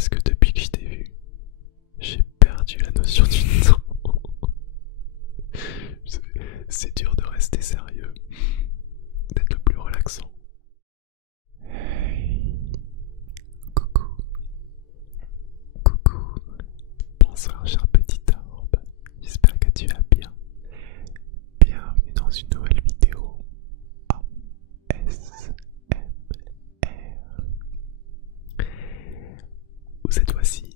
parce que depuis que je t'ai vu, j'ai perdu la notion du temps. C'est c'est dur de rester sérieux, d'être le plus relaxant. Hey, coucou, coucou. Bonsoir, cher petit orbe. J'espère que tu vas bien. Bienvenue dans une nouvelle vidéo ASMR. Où cette fois-ci,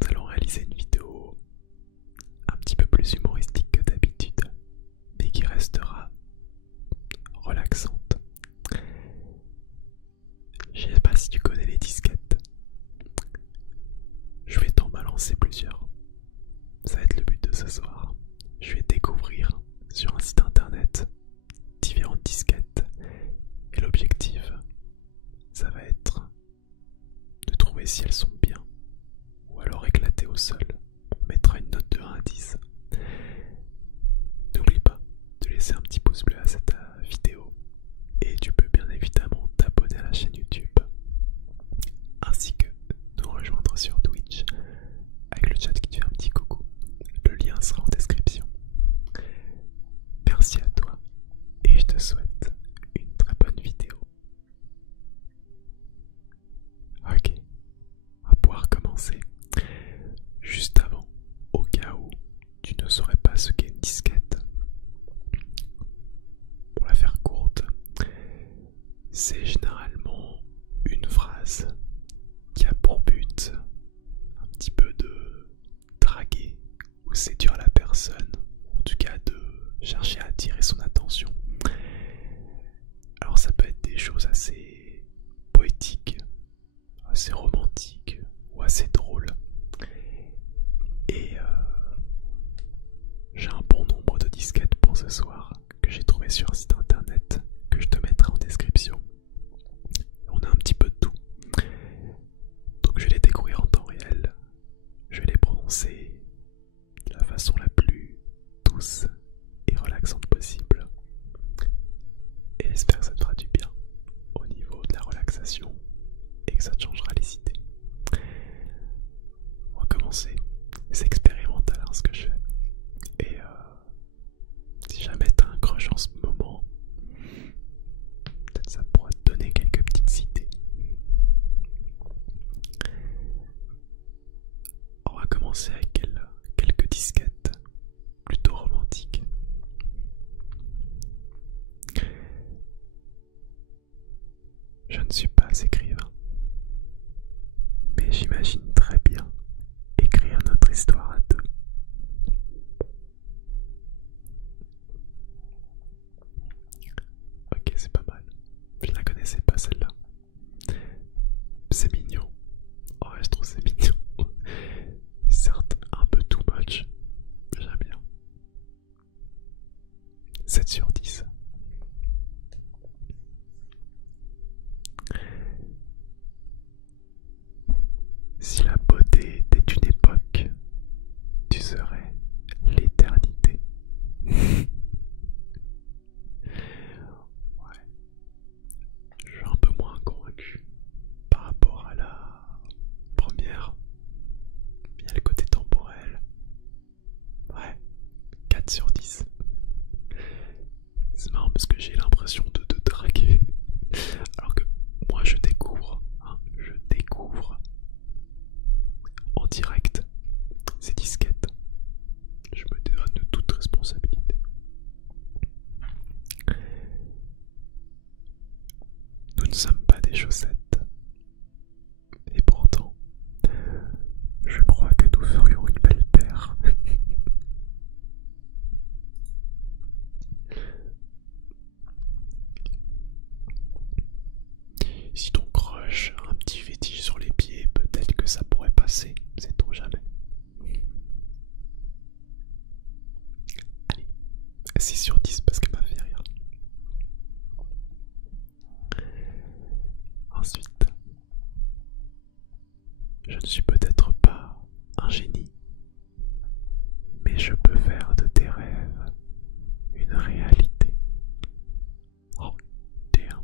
nous allons réaliser une vidéo un petit peu plus humoristique que d'habitude, mais qui restera relaxante. Je sais pas si tu connais les disquettes. Je vais t'en balancer plusieurs. Ça va être le but de ce soir. Je vais découvrir sur un site internet différentes disquettes. Et l'objectif, ça va être de trouver si elles sont bien ou alors éclatées au sol. On mettra une note de 1 à 10. N'oublie pas de laisser un petit pouce bleu à cette vidéo. Et tu peux bien évidemment t'abonner à la chaîne YouTube. Ainsi que nous rejoindre sur Twitch avec le chat qui te fait un petit coucou. Le lien sera en description. Merci à toi et je te souhaite une très bonne vidéo. Ok, on va pouvoir commencer. Juste avant, au cas où tu ne saurais pas ce qu'est une disquette, pour la faire courte, c'est généralement une phrase qui a pour but un petit peu de draguer ou séduire la personne, ou en tout cas de chercher à attirer son attention. Alors ça peut être des choses assez poétiques, assez romantiques ou assez drôles. Et j'ai un bon nombre de disquettes pour ce soir que j'ai trouvé sur un site internet que je te mettrai en description. On a un petit peu de tout. Donc je vais les découvrir en temps réel. Je vais les prononcer de la façon la plus douce et relaxante possible. Et j'espère que ça te fera du bien au niveau de la relaxation et que ça te changera les idées. On va commencer. C'est expérimental hein, ce que je fais. Et si jamais t'as un crush en ce moment, peut-être ça pourra te donner quelques petites idées. On va commencer avec quelques disquettes plutôt romantiques. Je ne suis pas écrivain, mais j'imagine très bien écrire notre histoire à deux. Ok, c'est pas mal. Je ne la connaissais pas celle-là. C'est mignon. Ouais, je trouve c'est mignon. Certes, un peu too much. J'aime bien. 7 sur 10. Si la beauté était une époque, tu serais l'éternité. Ouais, je suis un peu moins convaincu par rapport à la première. Il y a le côté temporel. Ouais, 4 sur 10. C'est marrant parce que j'ai l'impression de te draguer. Alors que moi je découvre en direct ces disquettes. Je me dédouane de toute responsabilité. Nous ne sommes pas des chaussettes. Et pourtant, je crois que nous ferions une belle paire. Si ton crush a un petit fétiche sur les pieds, peut-être que ça pourrait passer, sait-on jamais. Allez, 6 sur 10 parce qu'elle m'a fait rire. Ensuite, je ne suis peut-être pas un génie, mais je peux faire de tes rêves une réalité. Oh, damn.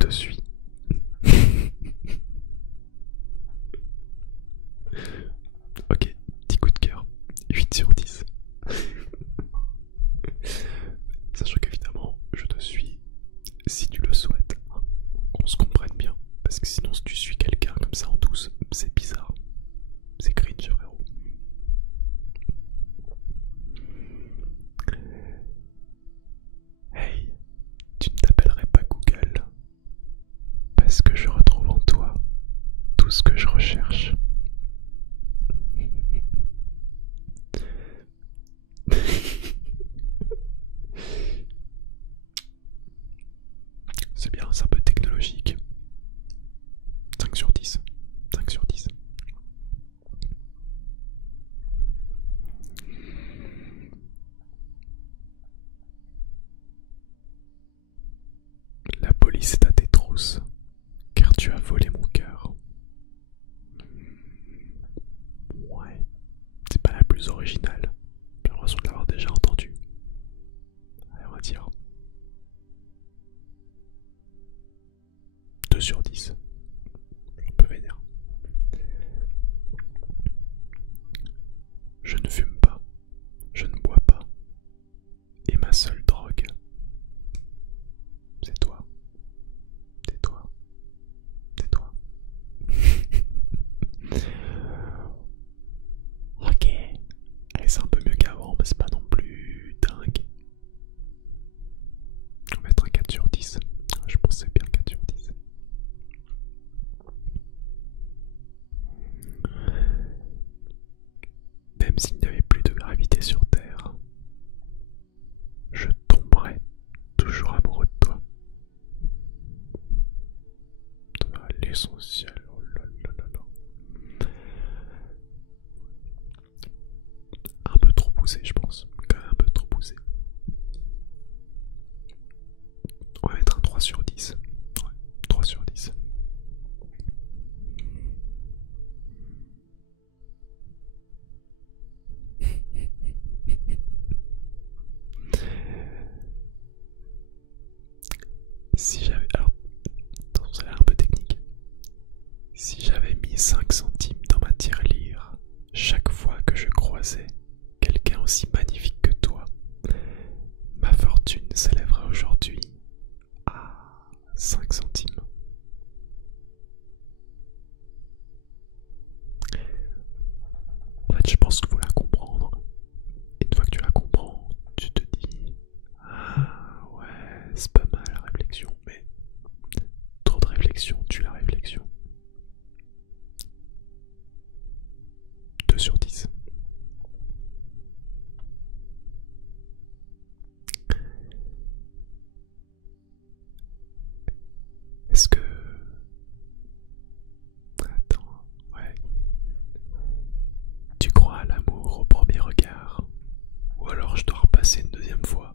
te suis. Ok, 10 coups de cœur, 8 sur 10. Sachant qu'évidemment, je te suis si tu le souhaites. Qu'on se comprenne bien. Parce que sinon, si tu suis quelqu'un comme ça en douce, c'est bizarre. C'est cringe, frérot. Hey, tu ne t'appellerais pas Google parce que je retrouve en toi tout ce que je recherche. C'est bien, c'est un peu technologique. 5 sur 10. 5 sur 10. La police est à tes trousses, car tu as volé mon cœur. Ouais, c'est pas la plus originale. J'ai l'impression de l'avoir déjà entendue. Allez, on va dire 2 sur 10. Un peu vénère. Je ne fume pas, je ne bois pas, et ma seule drogue, c'est toi, c'est toi, c'est toi. Ok, allez, c'est un peu mieux qu'avant, mais c'est pas non plus dingue. On va mettre un 4 sur 10. Je pensais bien 4 sur 10. Même s'il n'y avait plus de gravité sur Terre, je tomberais toujours amoureux de toi. L'essentiel, oh là là là là. Un peu trop poussé, je pense. Quand même un peu trop poussé. On va mettre un 3 sur 10. Ouais, 3 sur 10. Si j'avais... Alors, attention, ça a l'air un peu technique. Si j'avais mis 5 centimes dans ma tirelire chaque fois que je croisais quelqu'un aussi magnifique que toi, ma fortune s'élèverait aujourd'hui à 5 centimes. En fait, je pense qu'il faut la comprendre. Et une fois que tu la comprends, tu te dis: ah ouais, c'est pas mal la réflexion, mais trop de réflexion tue la réflexion. 2 sur 10. Est-ce que... Attends, ouais. Tu crois à l'amour au premier regard? Ou alors je dois repasser une deuxième fois?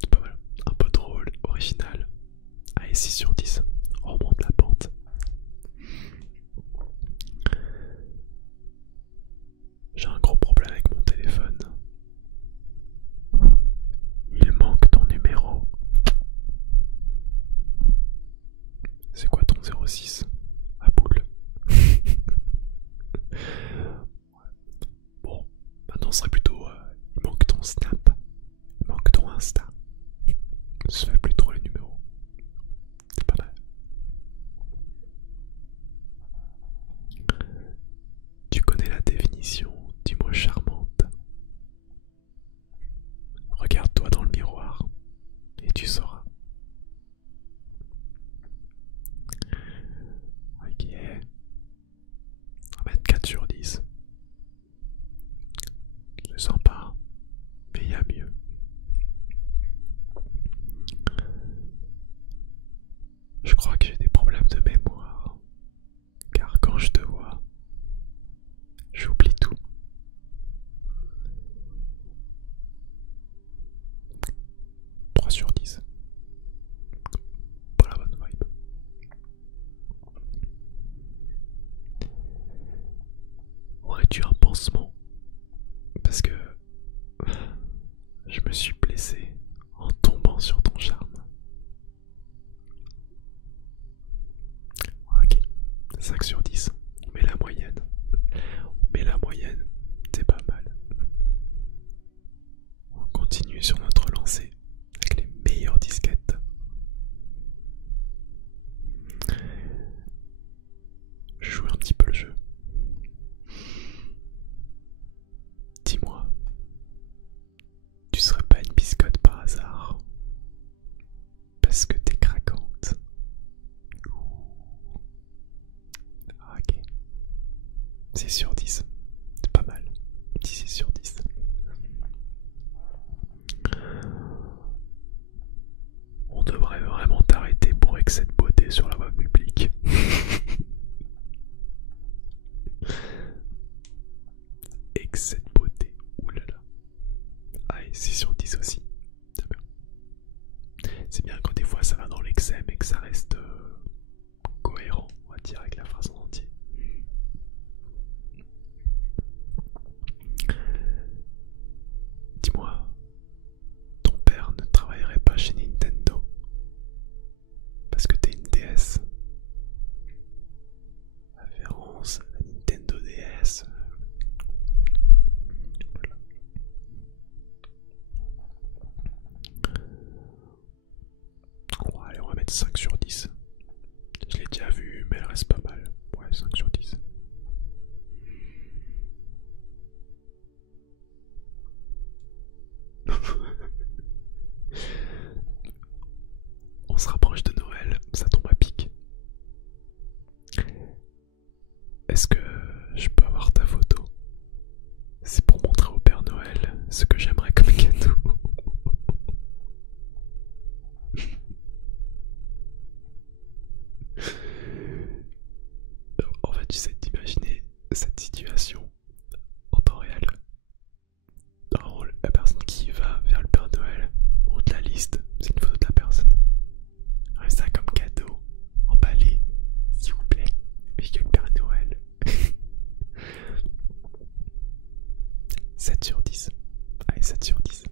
C'est pas mal. Un peu drôle, original. Allez, 6 sur 10. On remonte la pente. J'ai un gros problème avec mon téléphone. Il manque ton numéro. C'est quoi ton 06? À boule. Bon, maintenant ce serait plutôt il manque ton Snap. Il manque ton Insta. Ce serait plus trop les numéros. C'est pas mal. Tu connais la définition du mot charmante. Regarde-toi dans le miroir et tu sauras. Ok. On va mettre 4 sur 10. C'est sympa, mais il y a mieux. Je crois que j'ai des problèmes de mémoire, car quand je te vois, j'oublie tout. 3 sur 10. Pas la bonne vibe. Aurais-tu un pansement? Parce que je me suis blessé en tombant sur ton charme. continue sur notre lancée avec les meilleures disquettes. Je joue un petit peu le jeu. Dis-moi, tu serais pas une biscotte par hasard? Parce que t'es craquante. Ok. 6 sur 10. C'est pas mal. 6 sur 10. On devrait vraiment t'arrêter pour excès de beauté sur la voie publique. Excès de beauté. Oulala. Ah, et 6 sur 10 aussi. C'est bien. C'est bien quand des fois ça va dans l'excès mais que ça reste cohérent, on va dire, avec la phrase en entier. Dis-moi, ton père ne travaillerait pas chez Nintendo parce que t'es une DS? Référence à Nintendo DS. Bon, allez, on va mettre 5 sur 10. Je l'ai déjà vu, mais elle reste pas mal. Ouais, 5 sur 10. On se rapproche de Noël, ça tombe à pic. Est-ce que je peux avoir ta photo? C'est pour montrer au Père Noël ce que j'aimerais comme cadeau. En fait, j'essaie d'imaginer cette situation en temps réel. Alors, la personne qui va vers le Père Noël montre la liste, c'est une photo de la personne. Ah, ça comme cadeau, emballé, s'il vous plaît, avec le Père Noël. 7 sur 10. Allez, 7 sur 10.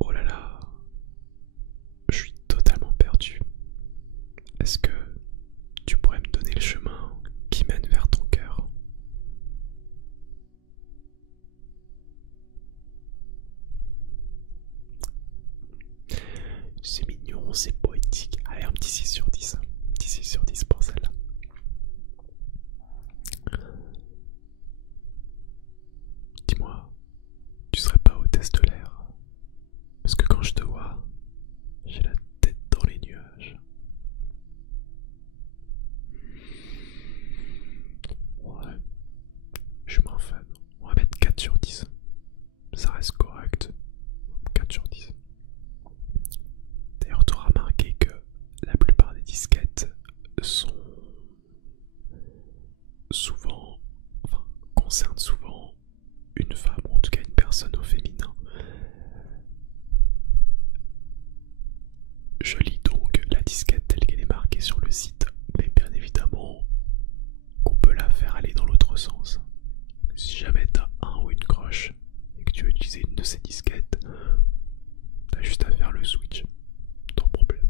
Oh là là, je suis totalement perdu. Est-ce que tu pourrais me donner le chemin qui mène vers ton cœur? C'est mignon, c'est poétique. Allez, un petit 6 sur 10. Un petit 6 sur 10 pour celle-là. Dis-moi, tu serais pas hôtesse de l'air? Parce que quand je te vois, j'ai la tête dans les nuages. Ouais, je suis moins fan. On va mettre 4 sur 10. Ça reste correct. 4 sur 10. D'ailleurs, tu auras remarqué que la plupart des disquettes sont souvent, enfin, concernent souvent une femme, ou en tout cas une personne au féminin. Je lis donc la disquette telle qu'elle est marquée sur le site, mais bien évidemment qu'on peut la faire aller dans l'autre sens. Si jamais t'as un ou une croche et que tu veux utiliser une de ces disquettes, t'as juste à faire le switch, sans problème.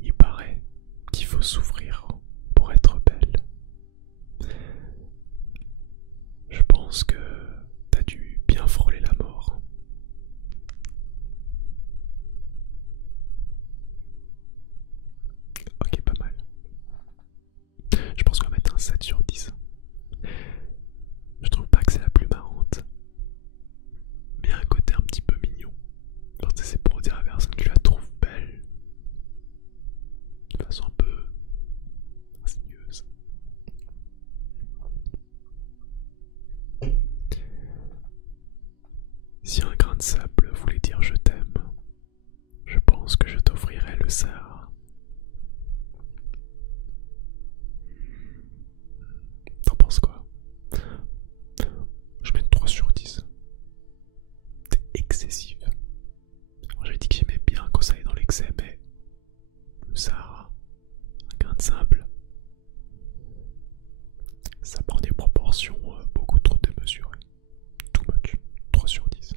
Il paraît qu'il faut souffrir pour être belle. Je pense que t'as dû bien frôler la mort. Ok, pas mal. Je pense qu'on va mettre un 7 sur 10. Je trouve pas que c'est la plus marrante, mais il y a un côté un petit peu mignon. Genre, c'est pour dire à la personne que tu la trouves belle de façon un peu insidieuse. Si un grain de sable voulait dire je t'aime, je pense que je t'offrirais le Sahara. T'en penses quoi? Je mets 3 sur 10. C'est excessif. Alors, j'avais dit que j'aimais bien quand ça allait dans l'excès, mais le Sahara, un grain de sable, ça prend des proportions beaucoup trop démesurées. Too much. 3 sur 10.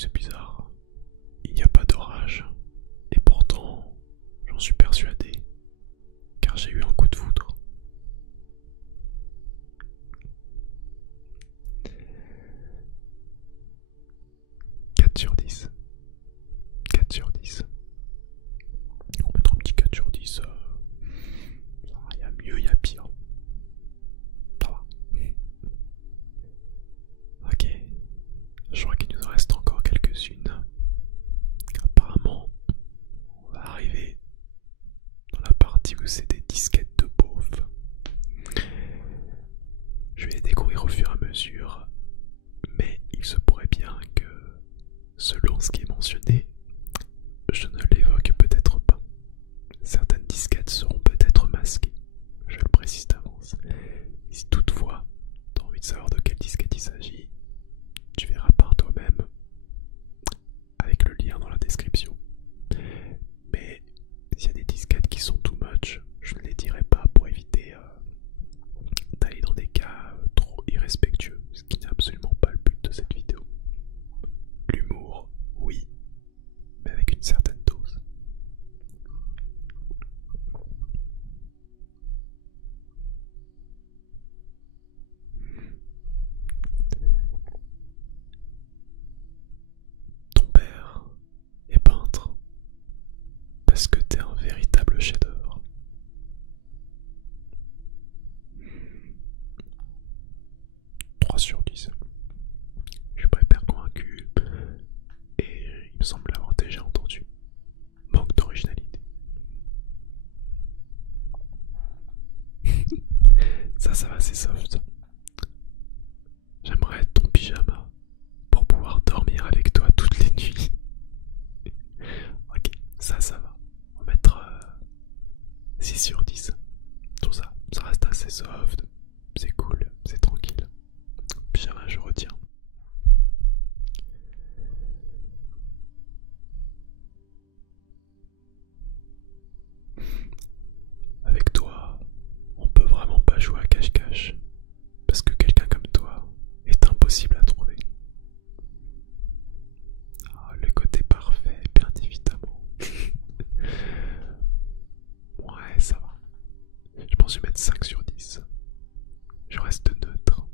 c'est bizarre. Il n'y a pas d'orage. Et pourtant, j'en suis persuadé, car j'ai eu un coup de foudre. Quatre sur 10. 4 sur 10. On va mettre un petit 4 sur 10. Il y a mieux, il y a pire. Ça va. Ok. Je crois qu'il nous en reste encore quelques-unes. Apparemment, on va arriver dans la partie où c'est des disquettes de beauf. Je vais les découvrir au fur et à mesure, mais il se pourrait bien que, selon ce qui est mentionné, je ne l'évoque peut-être pas. Certaines disquettes seront peut-être masquées, je le précise d'avance. Si toutefois, tu as envie de savoir de quelle disquette il s'agit, tu verras par toi-même avec le lien dans la description. Mais s'il y a des disquettes qui sont too much, je ne les dirai pas pour éviter d'aller dans des cas trop irrespectueux, ce qui n'est absolument pas le but de cette vidéo. L'humour, oui, mais avec une certaine dose. Ton père est peintre parce que t'es un véritable chef-d'œuvre. 3 sur 10. Je suis pas hyper convaincu et il me semble l'avoir déjà entendu. Manque d'originalité. Ça va, c'est soft. J'aimerais être ton pyjama pour pouvoir dormir avec toi toutes les nuits. Ok, ça va. On va mettre 6 sur 10. Tout ça, ça reste assez soft. C'est cool, c'est tranquille. Pyjama, je retiens. Avec toi, on peut vraiment pas jouer à cache-cache. Parce que quelqu'un comme toi est impossible à trouver. Ah, le côté parfait, bien évidemment. Ouais, ça va. Je pense que je vais mettre 5 sur 10. Je reste neutre.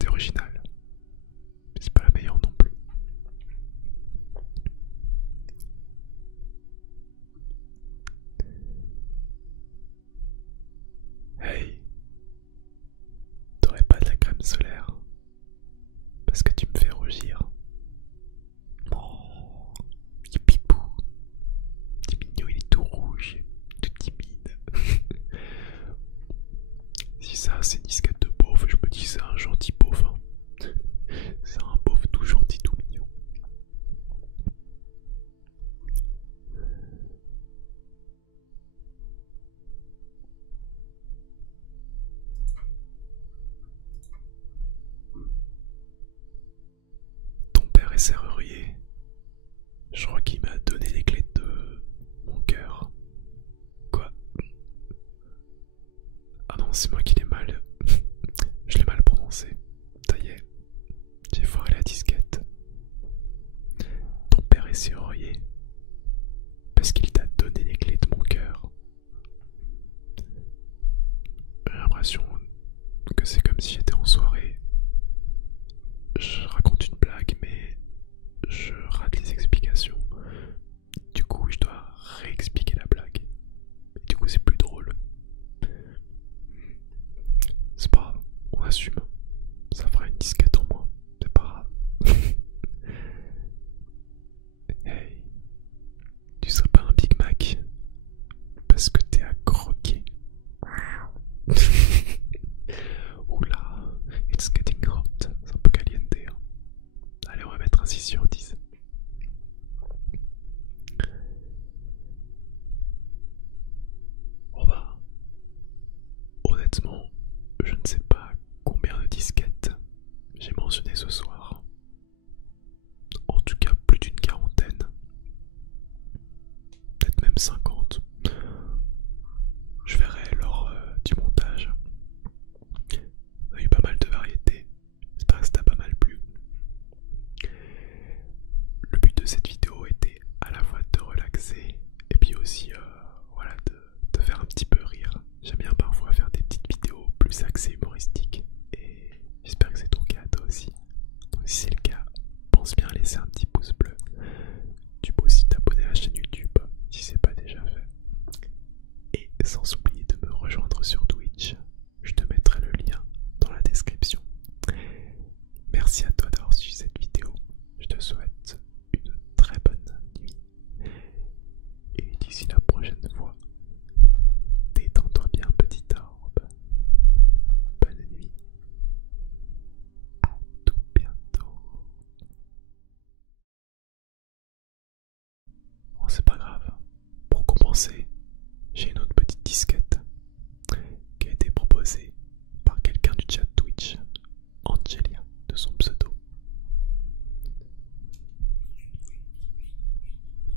C'est original. Mais c'est pas la meilleure non plus. Hey, t'aurais pas de la crème solaire? Parce que tu me fais rougir. Oh, petit pipou. Petit mignon, il est tout rouge, tout timide. Si ça, c'est une disquette de beauf, je me dis c'est un gentil beauf. Hein. C'est un beauf tout gentil, tout mignon. Ton père est serrurier. Je crois qu'il m'a donné les clés de mon cœur. Quoi? Ah non, c'est moi qui l'ai mal. Je l'ai mal prononcé. Ça y est, j'ai foiré la disquette. Ton père est serrurier parce qu'il t'a donné les clés de mon cœur. J'ai l'impression que c'est comme si j'étais en soirée. Je raconte une blague, mais je rate les explications. Du coup, je dois réexpliquer la blague. Et du coup, c'est plus drôle. C'est pas grave, on assume. Ça fera une disquette en moins. C'est pas grave. Hey, tu serais pas un Big Mac parce que t'es à croquer. Oula,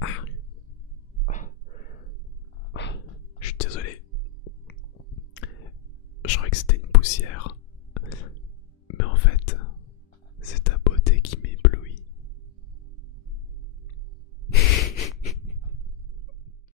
Ah.